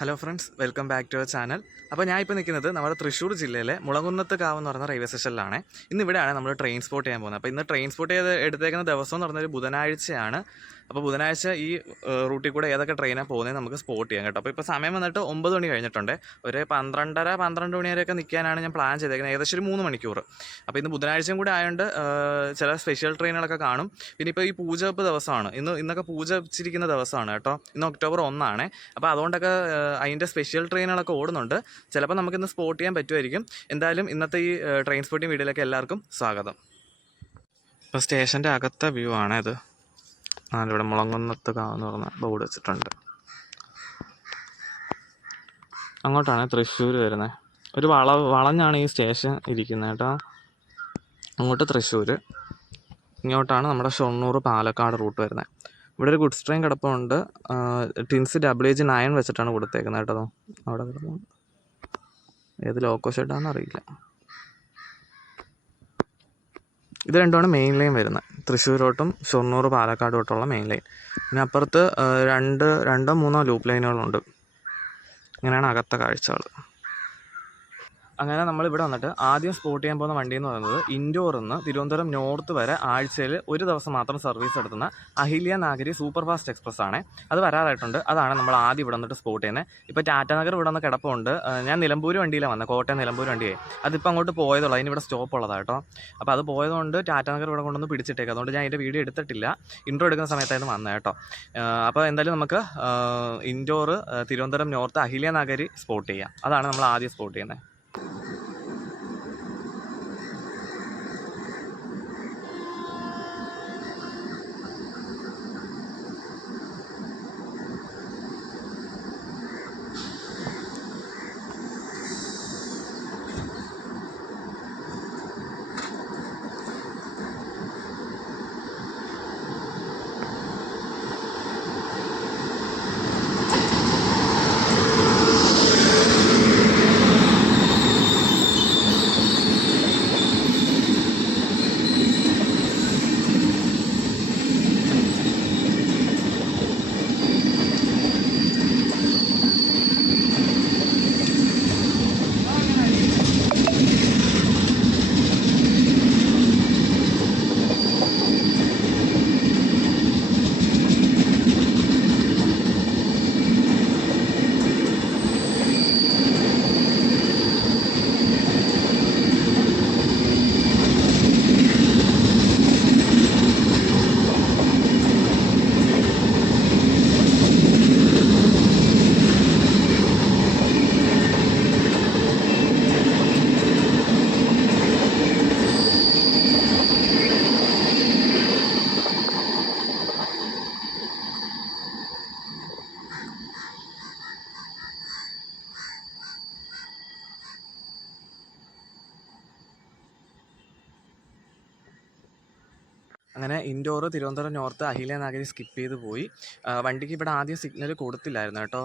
Hello friends, welcome back to our channel. അപ്പോൾ ഞാൻ ഇപ്പോൾ നിൽക്കുന്നത് നമ്മുടെ തൃശ്ശൂർ ജില്ലയിലെ മുളകുന്നത്ത് കാവ് എന്ന് പറയുന്ന റെയിൽവേ സ്റ്റേഷനിലാണ്. ഇന്നിവിടെയാണ് നമ്മൾ ട്രെയിൻ സ്പോട്ട് ചെയ്യാൻ പോകുന്നത്. അപ്പോൾ ഇന്ന് ട്രെയിൻ സ്പോട്ട് ചെയ്ത് എടുത്തേക്കുന്ന ദിവസം എന്ന് പറഞ്ഞൊരു ബുധനാഴ്ചയാണ്. അപ്പോൾ ബുധനാഴ്ച ഈ റൂട്ടിൽ കൂടെ ഏതൊക്കെ ട്രെയിനാണ് പോകുന്നത് നമുക്ക് സ്പോട്ട് ചെയ്യാം കേട്ടോ. അപ്പോൾ ഇപ്പോൾ സമയം വന്നിട്ട് 9 മണി കഴിഞ്ഞിട്ടുണ്ട്. ഒരു 12 മണി വരെയൊക്കെ നിൽക്കാനാണ് ഞാൻ പ്ലാൻ ചെയ്തേക്കുന്നത്, ഏകദേശം ഒരു 3 മണിക്കൂർ. അപ്പോൾ ഇന്ന് ബുധനാഴ്ചയും കൂടെ ആയതുകൊണ്ട് ചില സ്പെഷ്യൽ ട്രെയിനുകളൊക്കെ കാണും. പിന്നെ ഇപ്പോൾ ഈ പൂജ വെപ്പ് ദിവസമാണ്, ഇന്നൊക്കെ പൂജ വെച്ചിരിക്കുന്ന ദിവസമാണ് കേട്ടോ. ഇന്ന് ഒക്ടോബർ 1 അപ്പോൾ അതുകൊണ്ടൊക്കെ അതിൻ്റെ സ്പെഷ്യൽ ട്രെയിനുകളൊക്കെ ഓടുന്നുണ്ട്. ചിലപ്പോൾ നമുക്കിന്ന് സ്പോട്ട് ചെയ്യാൻ പറ്റുമായിരിക്കും. എന്തായാലും ഇന്നത്തെ ഈ ട്രെയിൻ സ്പോട്ടിംഗ് വീഡിയോയിലേക്ക് എല്ലാവർക്കും സ്വാഗതം. ഇപ്പോൾ സ്റ്റേഷൻ്റെ അകത്തെ വ്യൂ ആണ് ഇത്. ഇവിടെ മുളങ്ങുന്നത്ത് കാവെന്ന് പറഞ്ഞ ബോർഡ് വെച്ചിട്ടുണ്ട്. അങ്ങോട്ടാണ് തൃശ്ശൂർ വരുന്നത്. ഒരു വളഞ്ഞാണ് ഈ സ്റ്റേഷൻ ഇരിക്കുന്നത് കേട്ടോ. അങ്ങോട്ട് തൃശ്ശൂർ, ഇങ്ങോട്ടാണ് നമ്മുടെ ഷൊർണൂർ പാലക്കാട് റൂട്ട് വരുന്നത്. ഇവിടെ ഒരു ഗുഡ്സ് ട്രെയിൻ കിടപ്പുണ്ട്. ടിൻസ് WH9 വെച്ചിട്ടാണ് കൊടുത്തേക്കുന്നത് കേട്ടോ. അവിടെ കിടപ്പുണ്ട്. ഏത് ലോക്കോ ഷെഡാണെന്ന് അറിയില്ല. ഇത് രണ്ടുമാണ് മെയിൻ ലൈൻ വരുന്നത്, തൃശ്ശൂരോട്ടും ഷൊർണൂർ പാലക്കാടോട്ടുള്ള മെയിൻ ലൈൻ. പിന്നെ അപ്പുറത്ത് രണ്ടോ മൂന്നോ ലൂപ്പ് ലൈനുകളുണ്ട്. ഇങ്ങനെയാണ് അകത്തെ കാഴ്ചകൾ. അങ്ങനെ നമ്മളിവിടെ വന്നിട്ട് ആദ്യം സ്പോട്ട് ചെയ്യാൻ പോകുന്ന വണ്ടി എന്ന് പറയുന്നത് ഇൻഡോറിൽ നിന്ന് തിരുവനന്തപുരം നോർത്ത് വരെ ആഴ്ചയിൽ ഒരു ദിവസം മാത്രം സർവീസ് നടത്തുന്ന Ahilya Nagari super fast express ആണ്. അത് വരാറായിട്ടുണ്ട്. അതാണ് നമ്മൾ ആദ്യം ഇവിടെ വന്നിട്ട് സ്പോട്ട് ചെയ്യുന്നത്. ഇപ്പോൾ ടാറ്റാനഗർ ഇവിടെ നിന്ന് കിടപ്പുണ്ട്. ഞാൻ നിലമ്പൂർ വണ്ടിയിലാണ് വന്നത്, കോട്ടയം നിലമ്പൂർ വണ്ടിയായി. അതിപ്പോൾ അങ്ങോട്ട് പോയതുള്ളൂ, അതിനിവിടെ സ്റ്റോപ്പ് ഉള്ളതാണ് കേട്ടോ. അപ്പോൾ അത് പോയതുകൊണ്ട് ടാറ്റാനഗർ ഇവിടെ കൊണ്ടൊന്ന് പിടിച്ചിട്ടേക്ക്. അതുകൊണ്ട് ഞാൻ അതിൻ്റെ വീഡിയോ എടുത്തിട്ടില്ല, ഇൻട്രോ എടുക്കുന്ന സമയത്തായിരുന്നു വന്നത് കേട്ടോ. അപ്പോൾ എന്തായാലും നമുക്ക് ഇൻഡോർ തിരുവനന്തപുരം നോർത്ത് അഹില്യ നാഗരി സ്പോട്ട് ചെയ്യാം. അതാണ് നമ്മൾ ആദ്യം സ്പോട്ട് ചെയ്യുന്നത്. അങ്ങനെ ഇൻഡോർ തിരുവനന്തപുരം നോർത്ത് അഹില്യ നാഗരി സ്കിപ്പ് ചെയ്ത് പോയി. വണ്ടിക്ക് ഇവിടെ ആദ്യം സിഗ്നൽ കൊടുത്തില്ലായിരുന്നു കേട്ടോ,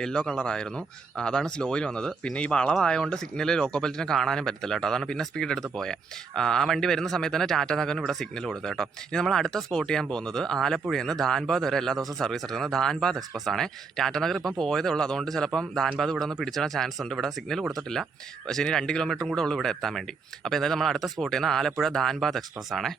യെല്ലോ കളറായിരുന്നു. അതാണ് സ്ലോയിൽ വന്നത്. പിന്നെ ഈ വളവായതുകൊണ്ട് സിഗ്നൽ ലോക്കോ പൈലറ്റിനെ കാണാനും പറ്റത്തില്ല കേട്ടോ. അതാണ് പിന്നെ സ്പീഡ് എടുത്ത് പോയത്. ആ വണ്ടി വരുന്ന സമയത്ത് തന്നെ ടാറ്റാനഗറിന് ഇവിടെ സിഗ്നൽ കൊടുത്തു കേട്ടോ. ഇനി നമ്മൾ അടുത്ത സ്പോട്ട് ചെയ്യാൻ പോകുന്നത് ആലപ്പുഴയിൽ നിന്ന് ധാൻബാദ് വരെ എല്ലാ ദിവസവും സർവീസ് നടത്തുന്നത് ധാൻബാദ് എക്സ്പ്രസ് ആണ്. ടാറ്റാനഗർ ഇപ്പം പോയതേ ഉള്ളൂ, അതുകൊണ്ട് ചിലപ്പം ധാൻബാദ് ഇവിടെ ഒന്ന് പിടിച്ചിടാൻ ചാൻസ് ഉണ്ട്. ഇവിടെ സിഗ്നൽ കൊടുത്തിട്ടില്ല, പക്ഷേ ഇനി 2 കിലോമീറ്ററും കൂടെ ഉള്ളൂ ഇവിടെ എത്താൻ വേണ്ടി. അപ്പോൾ എന്തായാലും നമ്മൾ അടുത്ത സ്പോട്ട് ചെയ്യുന്ന ആലപ്പുഴ ധാൻബാദ് എക്സ്പ്രസ് ആണ്.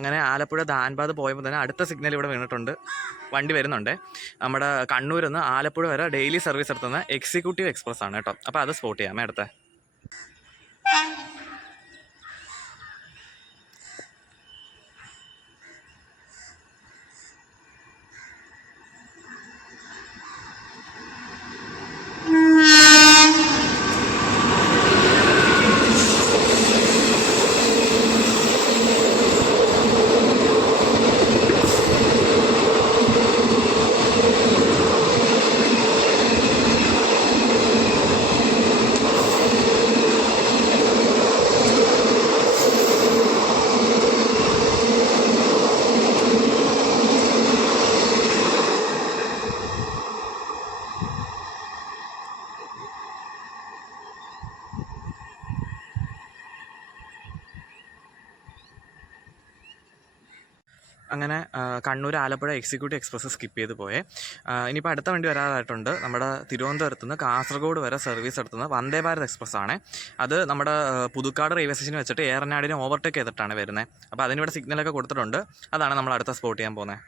അങ്ങനെ ആലപ്പുഴ ധാൻബാദ് പോയപ്പോൾ തന്നെ അടുത്ത സിഗ്നൽ ഇവിടെ വീണിട്ടുണ്ട്, വണ്ടി വരുന്നുണ്ട്. നമ്മുടെ കണ്ണൂരിൽ നിന്ന് ആലപ്പുഴ വരെ ഡെയിലി സർവീസ് നടത്തുന്ന എക്സിക്യൂട്ടീവ് എക്സ്പ്രസ് ആണ് കേട്ടോ. അപ്പോൾ അത് സ്പോട്ട് ചെയ്യാമേ അടുത്ത. അങ്ങനെ Kannur Alappuzha executive express skip ചെയ്ത് പോയേ. ഇനിയിപ്പോൾ അടുത്ത വണ്ടി വരാറായിട്ടുണ്ട്. നമ്മുടെ തിരുവനന്തപുരത്ത് നിന്ന് കാസർഗോഡ് വരെ സർവീസ് നടത്തുന്ന വന്ദേ ഭാരത് എക്സ്പ്രസ് ആണ്. അത് നമ്മുടെ പുതുക്കാട് റെയിൽവേ സ്റ്റേഷനിൽ വെച്ചിട്ട് ഏറനാടിനെ ഓവർടേക്ക് ചെയ്തിട്ടാണ് വരുന്നത്. അപ്പോൾ അതിനിവിടെ സിഗ്നലൊക്കെ കൊടുത്തിട്ടുണ്ട്. അതാണ് നമ്മൾ അടുത്ത സ്പോട്ട് ചെയ്യാൻ പോകുന്നത്.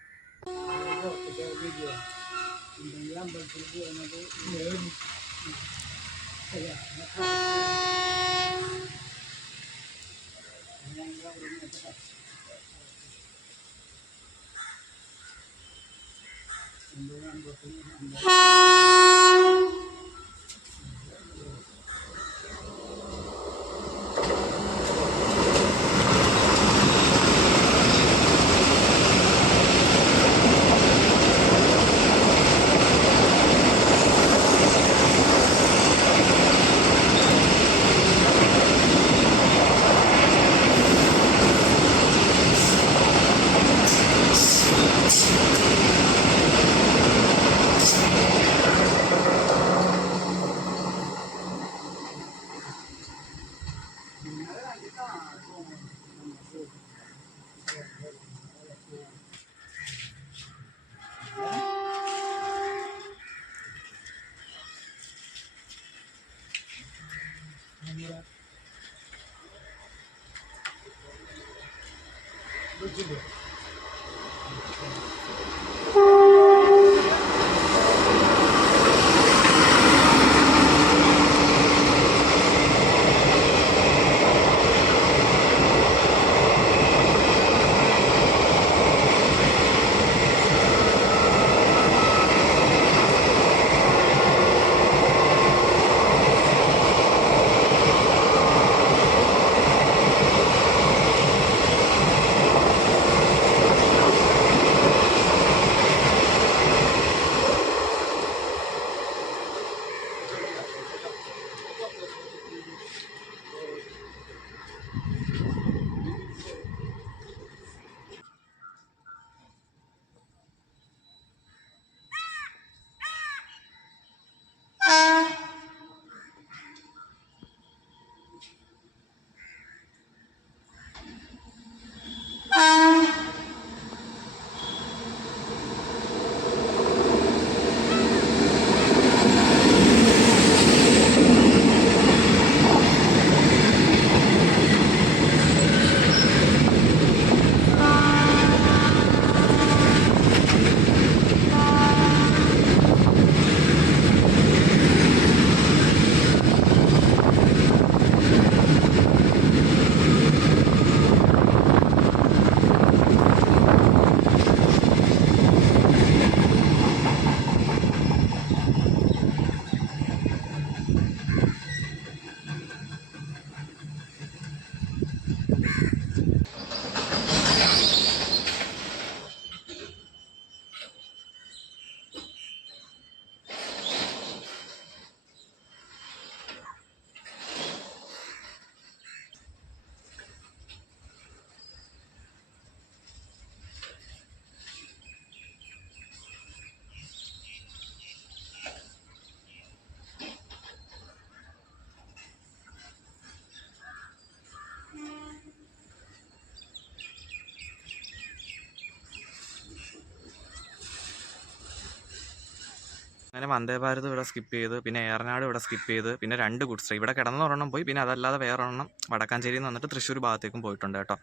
അങ്ങനെ വന്ദേ ഭാരത് ഇവിടെ സ്കിപ്പ് ചെയ്ത്, പിന്നെ ഏറനാട് ഇവിടെ സ്കിപ്പ് ചെയ്ത്, പിന്നെ 2 ഗുഡ്സ് ട്രെയിൻ ഇവിടെ കിടന്നൊരെണ്ണം പോയി, പിന്നെ അതല്ലാതെ വേറൊരെണ്ണം വടക്കാഞ്ചേരിയിൽ നിന്ന് വന്നിട്ട് തൃശ്ശൂർ ഭാഗത്തേക്കും പോയിട്ടുണ്ട് കേട്ടോ.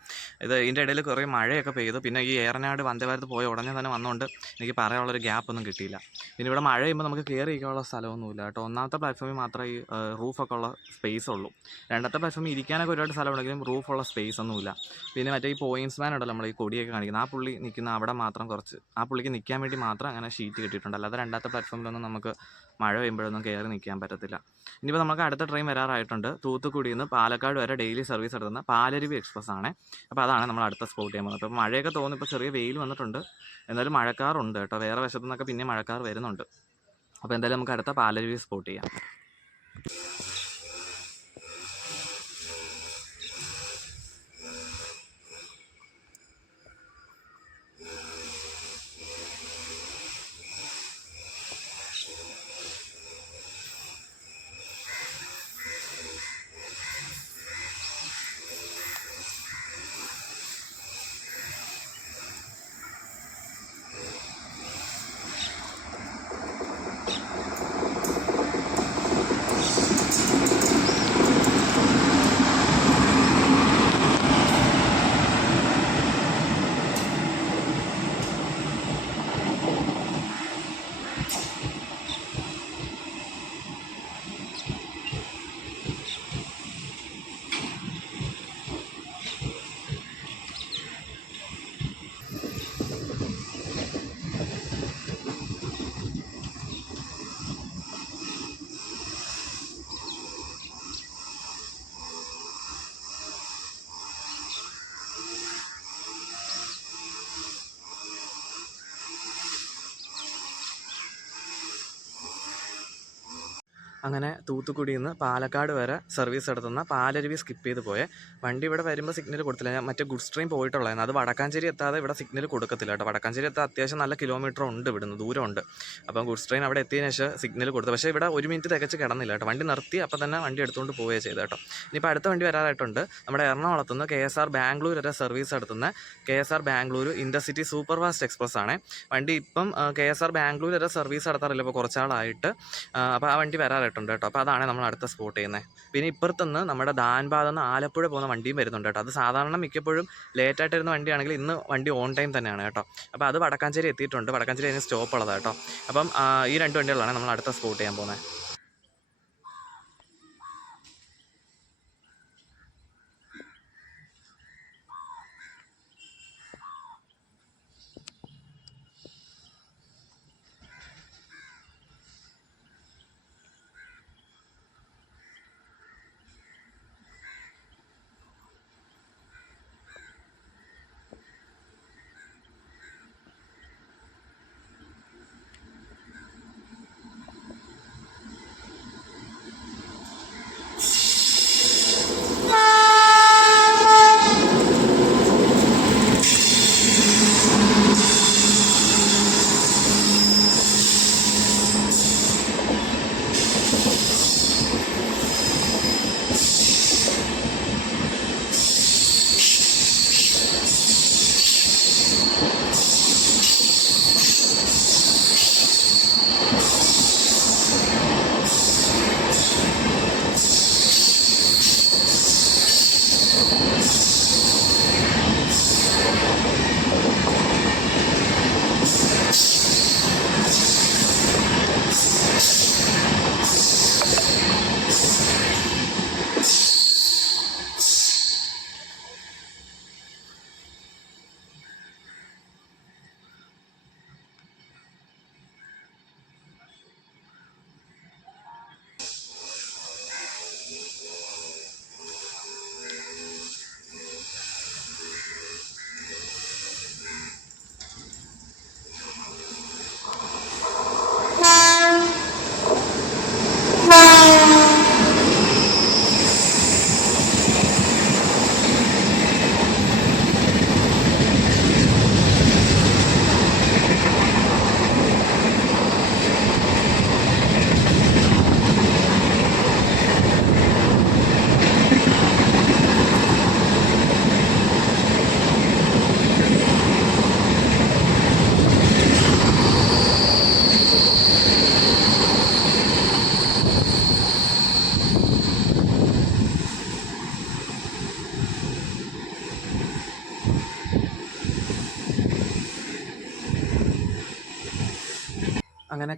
ഇതിൻ്റെ ഇടയിൽ കുറേ മഴയൊക്കെ പെയ്തു. പിന്നെ ഈ ഏറനാട് വന്ദേ ഭാരത് പോയ ഉടനെ തന്നെ വന്നുകൊണ്ട് എനിക്ക് പറയാനുള്ളൊരു ഗ്യാപ്പൊന്നും കിട്ടിയില്ല. പിന്നെ ഇവിടെ മഴ പെയ്യുമ്പോൾ നമുക്ക് കയറി ഇരിക്കാനുള്ള സ്ഥലമൊന്നുമില്ല കേട്ടോ. ഒന്നാമത്തെ പ്ലാറ്റ്ഫോമിൽ മാത്രമേ ഈ റൂഫൊക്കെ ഉള്ള സ്പേസ് ഉള്ളൂ. രണ്ടാമത്തെ പ്ലാറ്റ്ഫോമിൽ ഇരിക്കാനൊക്കെ ഒരുപാട് സ്ഥലമുണ്ടെങ്കിലും റൂഫുള്ള സ്പേസ് ഒന്നുമില്ല. പിന്നെ മറ്റേ ഈ പോയിൻസ്മാൻ ഉണ്ടല്ലോ, നമ്മൾ ഈ കൊടിയൊക്കെ കാണിക്കുന്നത്, ആ പുള്ളി നിൽക്കുന്ന അവിടെ മാത്രം കുറച്ച്, ആ പുള്ളിക്ക് നിൽക്കാൻ വേണ്ടി മാത്രം അങ്ങനെ ഷീറ്റ് കെട്ടിയിട്ടുണ്ട്. അല്ലാതെ രണ്ടാമത്തെ പ്ലാറ്റ്ഫോമിലൊന്നും നമുക്ക് മഴ പെയ്യുമ്പോഴൊന്നും കയറി നിൽക്കാൻ പറ്റത്തില്ല. ഇനിയിപ്പോൾ നമുക്ക് അടുത്ത ട്രെയിൻ വരാറായിട്ടുണ്ട്. തൂത്തുക്കുടിയിൽ നിന്ന് പാലക്കാട് വരെ ഡെയിലി സർവീസ് നടത്തുന്ന പാലരുവി എക്സ്പ്രസ് ആണ്. അപ്പോൾ അതാണ് നമ്മൾ അടുത്ത സ്പോട്ട് ചെയ്യാൻ പോകുന്നത്. അപ്പോൾ മഴയൊക്കെ തോന്നി, ഇപ്പോൾ ചെറിയ വെയിൽ വന്നിട്ടുണ്ട്, എന്നാലും മഴക്കാറുണ്ട് കേട്ടോ. വേറെ വശത്തു നിന്നൊക്കെ പിന്നെ മഴക്കാർ വരുന്നുണ്ട്. അപ്പോൾ എന്തായാലും നമുക്ക് അടുത്ത പാലരുവി സ്പോട്ട് ചെയ്യാം. അങ്ങനെ തൂത്തുക്കുടിയിൽ നിന്ന് പാലക്കാട് വരെ സർവീസ് നടത്തുന്ന പാലരുവി സ്കിപ്പ് ചെയ്ത് പോയെ വണ്ടി ഇവിടെ വരുമ്പോൾ സിഗ്നൽ കൊടുത്തില്ല. ഞാൻ മറ്റേ ഗുഡ്സ് ട്രെയിൻ പോയിട്ടുള്ളതായിരുന്നു. അത് വടക്കാഞ്ചേരി എത്താതെ ഇവിടെ സിഗ്നൽ കൊടുക്കത്തില്ല കേട്ടോ. വടക്കാഞ്ചേരി എത്താൻ അത്യാവശ്യം നല്ല കിലോമീറ്റർ ഉണ്ട്, ഇവിടുന്ന് ദൂരമുണ്ട്. അപ്പം ഗുഡ്സ് ട്രെയിൻ അവിടെ എത്തിയതിന് ശേഷം സിഗ്നൽ കൊടുത്തു. പക്ഷേ ഇവിടെ 1 മിനിറ്റ് തികച്ച് കിടന്നില്ല കേട്ടോ. വണ്ടി നിർത്തി അപ്പോൾ തന്നെ വണ്ടി എടുത്തുകൊണ്ട് പോവുകയാണ് ചെയ്തത് കേട്ടോ. ഇനിയിപ്പോൾ അടുത്ത വണ്ടി വരാറായിട്ടുണ്ട്. നമ്മുടെ എറണാകുളത്ത് നിന്ന് KSR ബാംഗ്ലൂർ വരെ സർവീസ് നടത്തുന്ന KSR Bangalore intercity super fast express ആണ്. വണ്ടി ഇപ്പം KSR ബാംഗ്ലൂർ വരെ സർവീസ് നടത്താറില്ല ഇപ്പോൾ കുറച്ചാളായിട്ട്. അപ്പോൾ ആ വണ്ടി വരാറായിട്ടുണ്ട് കേട്ടോ. അപ്പോൾ അതാണ് നമ്മൾ അടുത്ത സ്പോട്ട് ചെയ്യുന്നത്. പിന്നെ ഇപ്പുറത്തുനിന്ന് നമ്മുടെ ധാൻബാദിൽ നിന്ന് ആലപ്പുഴ പോകുന്ന വണ്ടിയും വരുന്നുണ്ട് കേട്ടോ. അത് സാധാരണ മിക്കപ്പോഴും ലേറ്റായിട്ട് വരുന്ന വണ്ടിയാണെങ്കിൽ ഇന്ന് വണ്ടി ഓൺ ടൈം തന്നെയാണ് കേട്ടോ. അപ്പോൾ അത് വടക്കാഞ്ചേരി എത്തിയിട്ടുണ്ട്. വടക്കാഞ്ചേരി അതിന് സ്റ്റോപ്പ് ഉള്ളതാണ് കേട്ടോ. അപ്പം ഈ 2 വണ്ടികളാണ് നമ്മൾ അടുത്ത സ്പോട്ട് ചെയ്യാൻ പോകുന്നത്.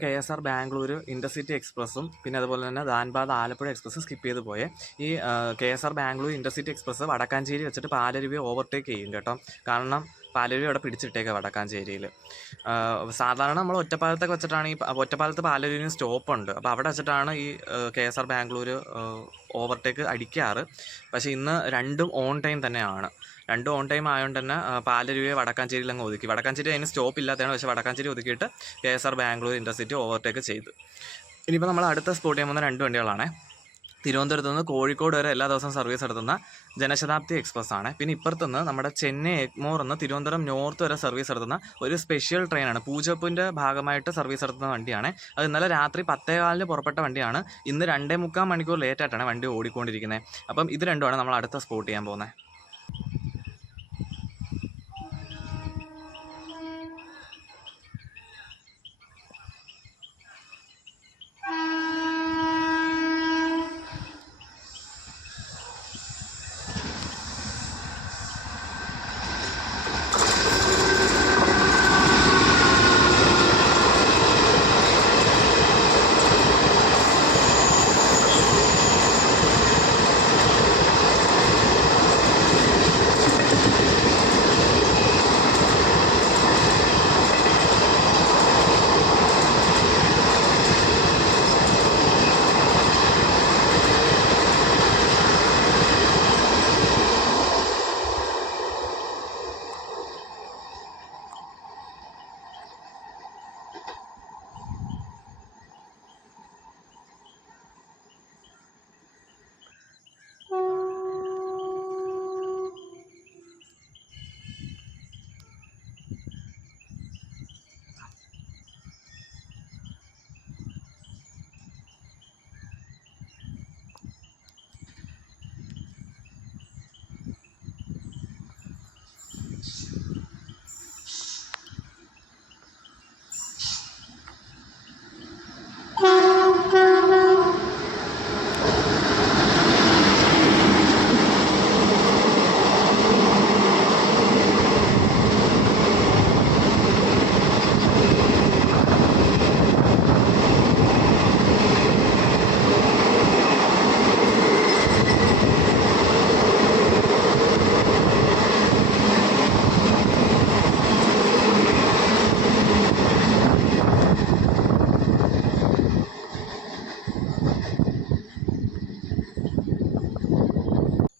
KSR ബാംഗ്ലൂർ ഇൻ്റർസിറ്റി എക്സ്പ്രസ്സും പിന്നെ അതുപോലെ തന്നെ ധാൻബാദ് ആലപ്പുഴ എക്സ്പ്രസ്സും സ്കിപ്പ് ചെയ്ത് പോയേ. ഈ KSR Bangalore intercity express Vadakkanchery വെച്ചിട്ട് പാലരുവിയെ ഓവർടേക്ക് ചെയ്യും കേട്ടോ. കാരണം പാലരുവി അവിടെ പിടിച്ചിട്ടേക്കുക വടക്കാഞ്ചേരിയിൽ. സാധാരണ നമ്മൾ ഒറ്റപ്പാലത്തൊക്കെ വെച്ചിട്ടാണ് ഒറ്റപ്പാലത്ത് പാലരുവിന് സ്റ്റോപ്പുണ്ട്. അപ്പോൾ അവിടെ വെച്ചിട്ടാണ് ഈ KSR ബാംഗ്ലൂർ ഓവർടേക്ക് അടിക്കാറ്. പക്ഷേ ഇന്ന് രണ്ടും ഓൺ ടൈം തന്നെയാണ്. രണ്ടും ഓൺ ടൈം ആയതുകൊണ്ട് തന്നെ പാലരുവിയെ വടക്കാഞ്ചേരിയിൽ അങ്ങ് ഒതുക്കി. വടക്കാഞ്ചേരി അതിന് സ്റ്റോപ്പ് ഇല്ലാത്തതാണ്, പക്ഷേ വടക്കാഞ്ചേരി ഒതുക്കിയിട്ട് KSR ബാംഗ്ലൂർ ഇൻ്റർസിറ്റി ഓവർടേക്ക് ചെയ്തു. ഇനിയിപ്പോൾ നമ്മൾ അടുത്ത സ്പോട്ട് ചെയ്യാൻ പോകുന്ന 2 വണ്ടികളാണ്. തിരുവനന്തപുരത്ത് നിന്ന് കോഴിക്കോട് വരെ എല്ലാ ദിവസവും സർവീസ് നടത്തുന്ന ജനശതാബ്ദി എക്സ്പ്രസ് ആണ്. പിന്നെ ഇപ്പുറത്തുനിന്ന് നമ്മുടെ ചെന്നൈ എഗ്മോർ നിന്ന് തിരുവനന്തപുരം നോർത്ത് വരെ സർവീസ് നടത്തുന്ന ഒരു സ്പെഷ്യൽ ട്രെയിനാണ്. പൂജപ്പൂവിൻ്റെ ഭാഗമായിട്ട് സർവീസ് നടത്തുന്ന വണ്ടിയാണ്. അത് ഇന്നലെ രാത്രി 10:15 പുറപ്പെട്ട വണ്ടിയാണ്. ഇന്ന് 2.25 മണിക്കൂർ ലേറ്റായിട്ടാണ് വണ്ടി ഓടിക്കൊണ്ടിരിക്കുന്നത്. അപ്പം ഇത് രണ്ടുമാണ് നമ്മൾ അടുത്ത സ്പോട്ട് ചെയ്യാൻ പോകുന്നത്.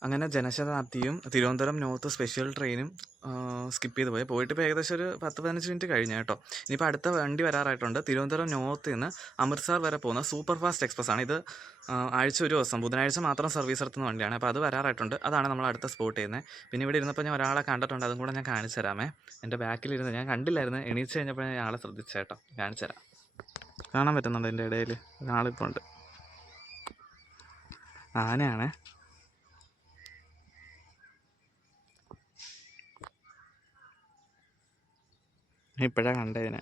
അങ്ങനെ ജനശതാബ്ദിയും തിരുവനന്തപുരം നോർത്ത് സ്പെഷ്യൽ ട്രെയിനും സ്കിപ്പ് ചെയ്ത് പോയിട്ട് ഇപ്പോൾ ഏകദേശം ഒരു 10-15 മിനിറ്റ് കഴിഞ്ഞു കേട്ടോ. ഇനിയിപ്പോൾ അടുത്ത വണ്ടി വരാറായിട്ടുണ്ട്. തിരുവനന്തപുരം നോർത്തിൽ നിന്ന് അമൃത്സർ വരെ പോകുന്ന സൂപ്പർ ഫാസ്റ്റ് എക്സ്പ്രസ് ആണ്. ഇത് ആഴ്ച ഒരു ദിവസം ബുധനാഴ്ച മാത്രം സർവീസ് നടത്തുന്ന വണ്ടിയാണ്. അപ്പോൾ അത് വരാറായിട്ടുണ്ട്. അതാണ് നമ്മൾ അടുത്ത സ്പോട്ട് ചെയ്യുന്നത്. പിന്നെ ഇവിടെ ഇരുന്നപ്പോൾ ഞാൻ ഒരാളെ കണ്ടിട്ടുണ്ട്, അതും കൂടെ ഞാൻ കാണിച്ചു തരാമേ. എൻ്റെ ബാക്കിലിരുന്ന് ഞാൻ കണ്ടില്ലായിരുന്നു, എണീച്ച് കഴിഞ്ഞപ്പോൾ ഞാൻ ആളെ ശ്രദ്ധിച്ചു കേട്ടോ. കാണിച്ചു തരാം. കാണാൻ പറ്റുന്നുണ്ട് എൻ്റെ ഇടയിൽ ഒരാളിപ്പോൾ ഉണ്ട്. ആനയാണേ. ഇപ്പോഴാണ് കണ്ടതിനെ.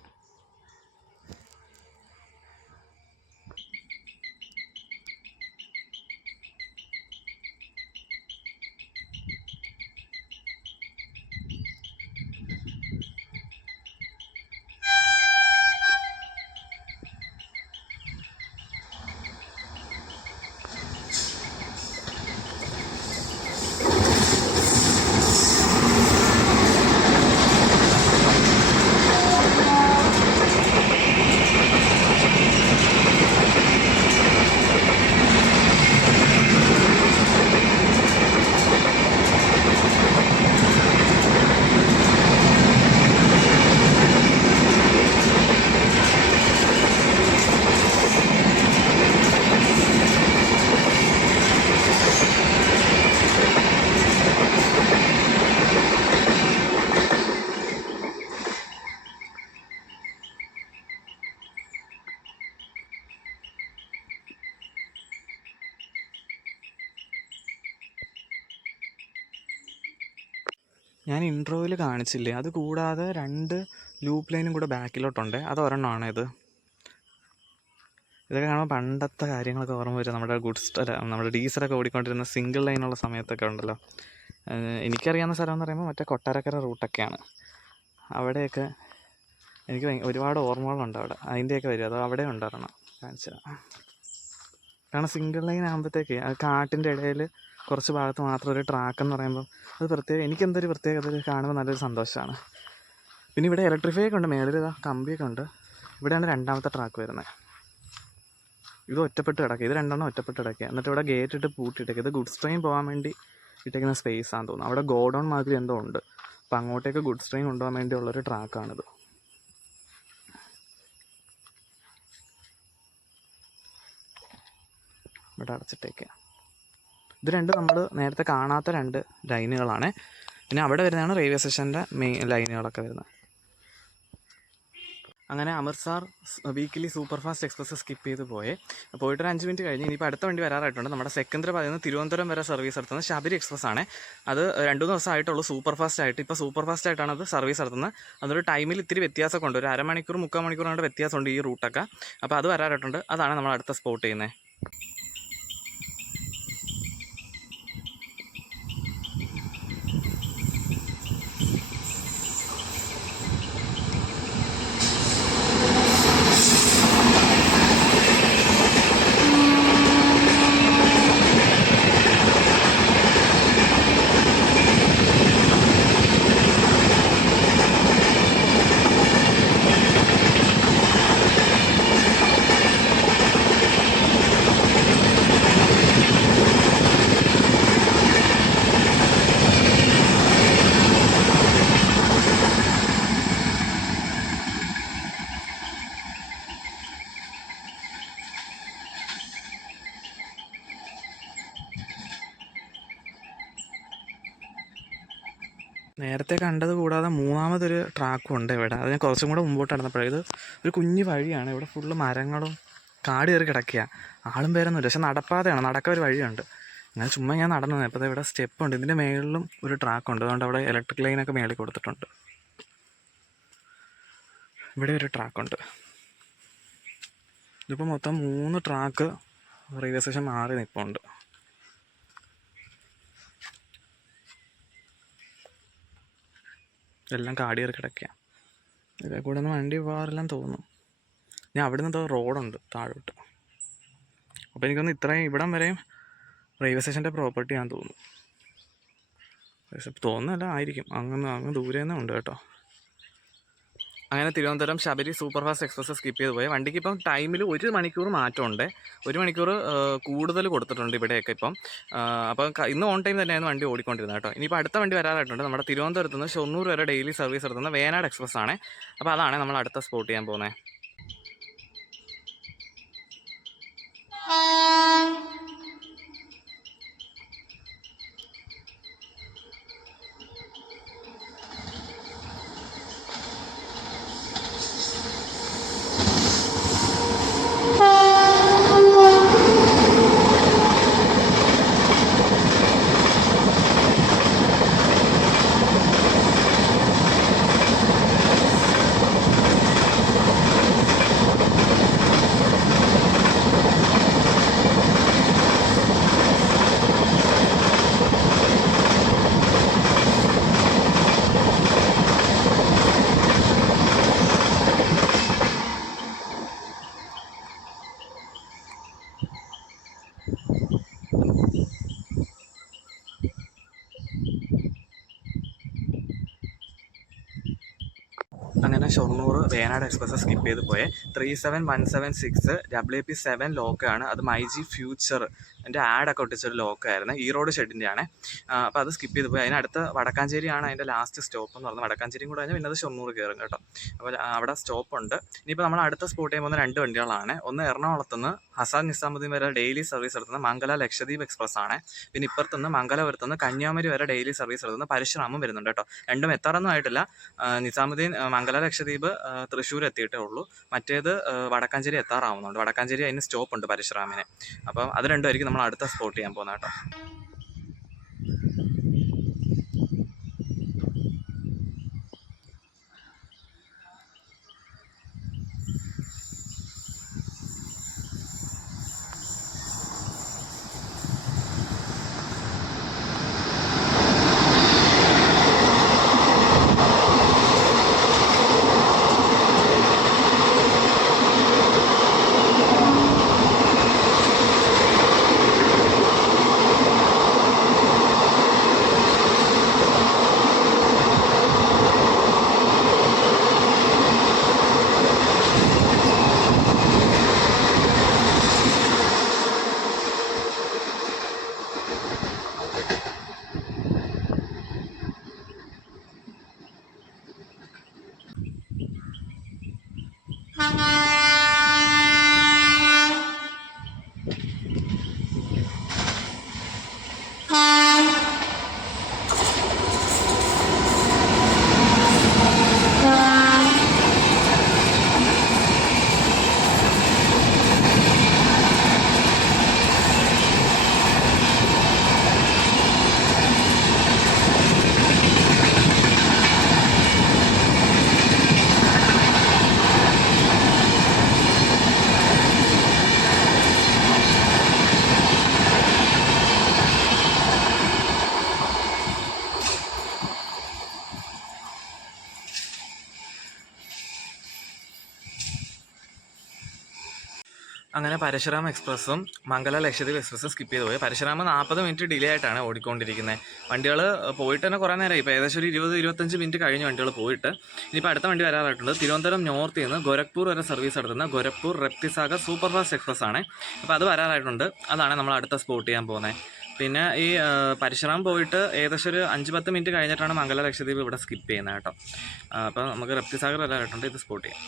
ഞാൻ ഇൻട്രോയിൽ കാണിച്ചില്ലേ, അത് കൂടാതെ 2 ലൂപ്പ് ലൈനും കൂടെ ബാക്കിലോട്ടുണ്ട്. അത് ഒരെണ്ണമാണ് ഇത്. ഇതൊക്കെ കാണുമ്പോൾ പണ്ടത്തെ കാര്യങ്ങളൊക്കെ ഓർമ്മ വരും. നമ്മുടെ ഡീസലൊക്കെ ഓടിക്കൊണ്ടിരുന്ന സിംഗിൾ ലൈനുള്ള സമയത്തൊക്കെ ഉണ്ടല്ലോ. എനിക്കറിയാവുന്ന സ്ഥലം എന്ന് പറയുമ്പോൾ മറ്റേ കൊട്ടാരക്കര റൂട്ടൊക്കെയാണ്. അവിടെയൊക്കെ എനിക്ക് ഒരുപാട് ഓർമ്മകളുണ്ട് അവിടെ, അതിൻ്റെയൊക്കെ വരും. അത് അവിടെ ഉണ്ടാകണം കാണിച്ചു. കാരണം സിംഗിൾ ലൈൻ ആകുമ്പോഴത്തേക്ക് അത് കാട്ടിൻ്റെ ഇടയിൽ കുറച്ച് ഭാഗത്ത് മാത്രം ഒരു ട്രാക്ക് എന്ന് പറയുമ്പോൾ അത് പ്രത്യേകം, എനിക്കെന്തൊരു പ്രത്യേകത കാണുമ്പോൾ നല്ലൊരു സന്തോഷമാണ്. പിന്നെ ഇവിടെ ഇലക്ട്രിഫൈ ഒക്കെ ഉണ്ട്, മേളിൽ ഇതാ കമ്പിയൊക്കെ ഉണ്ട്. ഇവിടെയാണ് രണ്ടാമത്തെ ട്രാക്ക് വരുന്നത്. ഇത് ഒറ്റപ്പെട്ട് കിടക്കുക, ഇത് രണ്ടെണ്ണം ഒറ്റപ്പെട്ട് കിടക്കുക. എന്നിട്ട് ഇവിടെ ഗേറ്റ് ഇട്ട് പൂട്ടിയിട്ടേക്കുക. ഇത് ഗുഡ്സ് ട്രെയിൻ പോകാൻ വേണ്ടി ഇട്ടേക്കുന്ന സ്പേസ് ആണെന്ന് തോന്നുന്നു. അവിടെ ഗോഡൗൺ മാതിരി എന്തോ ഉണ്ട്. അപ്പം അങ്ങോട്ടേക്ക് ഗുഡ്സ് ട്രെയിൻ കൊണ്ടുപോകാൻ വേണ്ടിയുള്ളൊരു ട്രാക്കാണിത്. ഇവിടെ അടച്ചിട്ടേക്കുക. ഇത് രണ്ട് നമ്മൾ നേരത്തെ കാണാത്ത രണ്ട് ലൈനുകളാണ്. പിന്നെ അവിടെ വരുന്നതാണ് റെയിൽവേ സ്റ്റേഷൻ്റെ മെയിൻ ലൈനുകളൊക്കെ വരുന്നത്. അങ്ങനെ Amritsar weekly super fast express skip ചെയ്ത് പോയിട്ടൊരു 5 മിനിറ്റ് കഴിഞ്ഞ് ഇനിയിപ്പോൾ അടുത്ത വണ്ടി വരാറായിട്ടുണ്ട്. നമ്മുടെ സെക്കൻഡറി നിന്ന് തിരുവനന്തപുരം വരെ സർവീസ് നടത്തുന്നത് ശബരി എക്സ്പ്രസ് ആണ്. അത് 2-3 ദിവസം ആയിട്ടുള്ളൂ സൂപ്പർ ഫാസ്റ്റ് ആയിട്ട്. ഇപ്പോൾ സൂപ്പർ ഫാസ്റ്റ് ആയിട്ടാണ് അത് സർവീസ് നടത്തുന്നത്. അതൊരു ടൈമിൽ ഇത്തിരി വ്യത്യാസമൊക്കെ ഉണ്ട്, ഒരു അരമണിക്കൂർ 3/4 മണിക്കൂറാണ്ട് വ്യത്യാസമുണ്ട് ഈ റൂട്ടൊക്കെ. അപ്പോൾ അത് വരാറായിട്ടുണ്ട്. അതാണ് നമ്മൾ അടുത്ത സ്പോട്ട് ചെയ്യുന്നത്. നേരത്തെ കണ്ടത് കൂടാതെ മൂന്നാമതൊരു ട്രാക്കും ഉണ്ട് ഇവിടെ. അത് ഞാൻ കുറച്ചും കൂടെ മുമ്പോട്ട് നടന്നപ്പോഴേ, ഇത് ഒരു കുഞ്ഞു വഴിയാണ്. ഇവിടെ ഫുള്ള് മരങ്ങളും കാട് കയറി കിടക്കുക. ആളും പേരൊന്നുമില്ല, പക്ഷെ നടപ്പാതെയാണ്, നടക്കാൻ ഒരു വഴിയുണ്ട്. അങ്ങനെ ചുമ്മാ ഞാൻ നടന്നത്. അപ്പോൾ ഇവിടെ സ്റ്റെപ്പ് ഉണ്ട്, ഇതിൻ്റെ മേളിലും ഒരു ട്രാക്കുണ്ട്. അതുകൊണ്ട് അവിടെ ഇലക്ട്രിക് ലൈനൊക്കെ മേളിൽ കൊടുത്തിട്ടുണ്ട്. ഇവിടെ ഒരു ട്രാക്കുണ്ട്. ഇതിപ്പോൾ മൊത്തം 3 ട്രാക്ക് റെയിൽവേ സ്റ്റേഷൻ മാറി നിൽപ്പുണ്ട്. എല്ലാം കാടിയേറി കിടക്കുക. ഇതിൽ കൂടെ ഒന്ന് വണ്ടി പോകാറെല്ലാം തോന്നും. ഞാൻ അവിടെ നിന്ന് റോഡുണ്ട് താഴോട്ട്. അപ്പോൾ എനിക്കൊന്ന് ഇത്രയും ഇവിടം വരെയും റെയിൽവേ സ്റ്റേഷൻ്റെ പ്രോപ്പർട്ടി ആണെന്ന് തോന്നുന്നു. പക്ഷെ തോന്നുന്നല്ല, ആയിരിക്കും. അങ്ങ് ദൂരെ തന്നെ ഉണ്ട് കേട്ടോ. അങ്ങനെ Thiruvananthapuram Sabari super fast express skip ചെയ്ത് പോയി. വണ്ടിക്ക് ഇപ്പം ടൈമിൽ 1 മണിക്കൂർ മാറ്റമുണ്ട്. 1 മണിക്കൂർ കൂടുതൽ കൊടുത്തിട്ടുണ്ട് ഇവിടെയൊക്കെ ഇപ്പം. അപ്പം ഇന്ന് ഓൺ ടൈം തന്നെയാണ് വണ്ടി ഓടിക്കൊണ്ടിരുന്നത് കേട്ടോ. ഇനിയിപ്പോൾ അടുത്ത വണ്ടി വരാറായിട്ടുണ്ട്. നമ്മുടെ തിരുവനന്തപുരത്ത് നിന്ന് ഷൊർണൂർ വരെ ഡെയിലി സർവീസ് നടത്തുന്ന വേനാട് എക്സ്പ്രസ് ആണ്. അപ്പോൾ അതാണ് നമ്മൾ അടുത്ത സ്പോട്ട് ചെയ്യാൻ പോകുന്നത്. അങ്ങനെ ഷൊർണൂർ വേനാട് എക്സ്പ്രസ് സ്കിപ്പ് ചെയ്ത് പോയെ. 37176 WP7 ലോക്കാണ്. അത് മൈജി ഫ്യൂച്ചർ എൻ്റെ ആഡൊക്കെ ഒട്ടിച്ചൊരു ലോക്കായിരുന്നു. ഈ റോഡ് ഷെഡിൻ്റെയാണ്. അപ്പോൾ അത് സ്കിപ്പ് ചെയ്ത് പോയി. അതിനടുത്ത് വടക്കാഞ്ചേരിയാണ് അതിൻ്റെ ലാസ്റ്റ് സ്റ്റോപ്പ് എന്ന് പറഞ്ഞത്. വടക്കാഞ്ചേരിയും കൂടെ കഴിഞ്ഞാൽ പിന്നെ അത് ഷൊർണൂർ കയറും കേട്ടോ. അപ്പോൾ അവിടെ സ്റ്റോപ്പുണ്ട്. ഇനിയിപ്പോൾ നമ്മൾ അടുത്ത സ്പോട്ട് ചെയ്യാൻ പോകുന്ന 2 വണ്ടികളാണ്. ഒന്ന് എറണാകുളത്തുനിന്ന് ഹസാൻ നിസാമുദ്ദീൻ വരെ ഡെയിലി സർവീസ് നടത്തുന്ന മംഗല ലക്ഷദ്വീപ് എക്സ്പ്രസ് ആണ്. പിന്നെ ഇപ്പുറത്തുനിന്ന് മംഗലപുരത്തുനിന്ന് കന്യാകുമാരി വരെ ഡെയിലി സർവീസ് നടത്തുന്ന പരശുറാമും വരുന്നുണ്ട് കേട്ടോ. രണ്ടും എത്താറൊന്നും ആയിട്ടില്ല. നിസാമുദ്ദീൻ മംഗല ലക്ഷദ്വീപ് തൃശ്ശൂർ എത്തിയിട്ടേ ഉള്ളൂ. മറ്റേത് വടക്കാഞ്ചേരി എത്താറാവുന്നുണ്ട്. വടക്കാഞ്ചേരി അതിന് സ്റ്റോപ്പുണ്ട് പരശുറാമിന്. അപ്പം അത് രണ്ടുമായിരിക്കും നമ്മൾ അടുത്ത സ്പോട്ട് ചെയ്യാൻ പോകുന്നത് കേട്ടോ. അങ്ങനെ പരശുരാം എക്സ്പ്രസ്സും മംഗല ലക്ഷദ്വീപ് എക്സ്പ്രസ്സും സ്കിപ്പ് ചെയ്ത് പോയി. പരശുരാമ 40 മിനിറ്റ് ഡിലേ ആയിട്ടാണ് ഓടിക്കൊണ്ടിരിക്കുന്നത്. വണ്ടികൾ പോയിട്ട് തന്നെ കുറേ നേരമായി, ഇപ്പോൾ ഏകദേശം ഒരു 20-25 മിനിറ്റ് കഴിഞ്ഞ് വണ്ടികൾ പോയിട്ട്. ഇനിയിപ്പോൾ അടുത്ത വണ്ടി വരാറായിട്ടുണ്ട്. തിരുവനന്തപുരം നോർത്തിൽ നിന്ന് ഗോരഖ്പൂർ വരെ സർവീസ് നടത്തുന്ന Gorakhpur Raptisagar super fast express ആണ്. അപ്പോൾ അത് വരാറായിട്ടുണ്ട്. അതാണ് നമ്മൾ അടുത്ത സ്പോട്ട് ചെയ്യാൻ പോകുന്നത്. പിന്നെ ഈ പരശുരാം പോയിട്ട് ഏകദേശം ഒരു 5-10 മിനിറ്റ് കഴിഞ്ഞിട്ടാണ് മംഗല ലക്ഷദ്വീപ് ഇവിടെ സ്കിപ്പ് ചെയ്യുന്നത് കേട്ടോ. അപ്പോൾ നമുക്ക് റെപ്തിസാഗർ വരാറായിട്ടുണ്ട്. ഇത് സ്പോട്ട് ചെയ്യാം.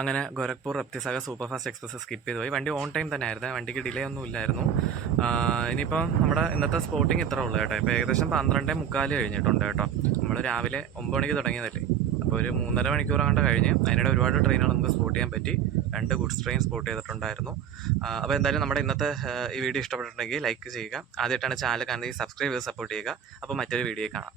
അങ്ങനെ Gorakhpur Raptisagar super fast express skip ചെയ്ത് പോയി. വണ്ടി ഓൺ ടൈം തന്നെ ആയിരുന്നു, വണ്ടിക്ക് ഡിലേ ഒന്നും ഇല്ലായിരുന്നു. ഇനിയിപ്പം നമ്മുടെ ഇന്നത്തെ സ്പോട്ടിങ് ഇത്ര ഉള്ളൂ കേട്ടോ. ഇപ്പോൾ ഏകദേശം 12:45 കഴിഞ്ഞിട്ടുണ്ട് കേട്ടോ. നമ്മൾ രാവിലെ 9 മണിക്ക് തുടങ്ങിയതല്ലേ, അപ്പോൾ ഒരു 3.5 മണിക്കൂർ അങ്ങോട്ട് കഴിഞ്ഞ്. അതിനിടെ ഒരുപാട് ട്രെയിനുകൾ നമുക്ക് സ്പോട്ട് ചെയ്യാൻ പറ്റി. 2 ഗുഡ്സ് ട്രെയിൻ സ്പോട്ട് ചെയ്തിട്ടുണ്ടായിരുന്നു. അപ്പോൾ എന്തായാലും നമ്മുടെ ഇന്നത്തെ ഈ വീഡിയോ ഇഷ്ടപ്പെട്ടിട്ടുണ്ടെങ്കിൽ ലൈക്ക് ചെയ്യുക. ആദ്യമായിട്ടാണ് ചാനൽ കാണുന്നത്, സബ്സ്ക്രൈബ് ചെയ്ത് സപ്പോർട്ട് ചെയ്യുക. അപ്പോൾ മറ്റൊരു വീഡിയോ കാണാം.